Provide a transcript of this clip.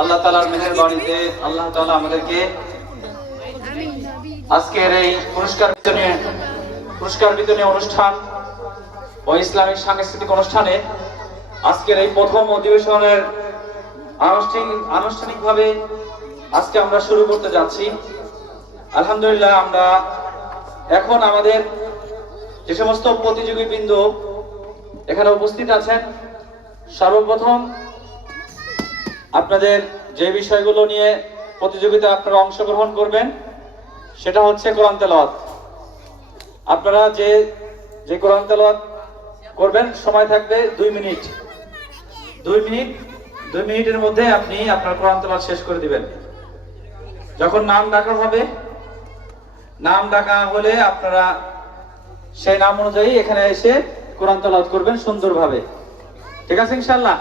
আল্লাহ তাআলার মেহেরবানিতে আল্লাহ তাআলা আমাদেরকে আজকের এই পুরস্কার বিতরণী অনুষ্ঠান ও ইসলামিক সাংস্কৃতিক অনুষ্ঠানে আজকের এই প্রথম অধিবেশনের আনুষ্ঠানিকভাবে আজকে আমরা শুরু করতে যাচ্ছি। আলহামদুলিল্লাহ, আমরা এখন আমাদের যে সমস্ত প্রতিযোগীবৃন্দ এখানে উপস্থিত আছেন, সর্বপ্রথম আপনাদের যে বিষয়গুলো নিয়ে প্রতিযোগিতায় আপনারা অংশগ্রহণ করবেন সেটা হচ্ছে কোরআন তেলাওয়াত। আপনারা যে কোরআন তেলাওয়াত করবেন সময় থাকবে 2 মিনিট। 2 মিনিটের মধ্যে আপনি আপনার কোরআন তেলাওয়াত শেষ করে দিবেন। যখন নাম ডাকা হবে, নাম ডাকা হলে আপনারা সেই নাম অনুযায়ী এখানে এসে কোরআন তেলাওয়াত করবেন সুন্দরভাবে। ঠিক আছে ইনশাআল্লাহ?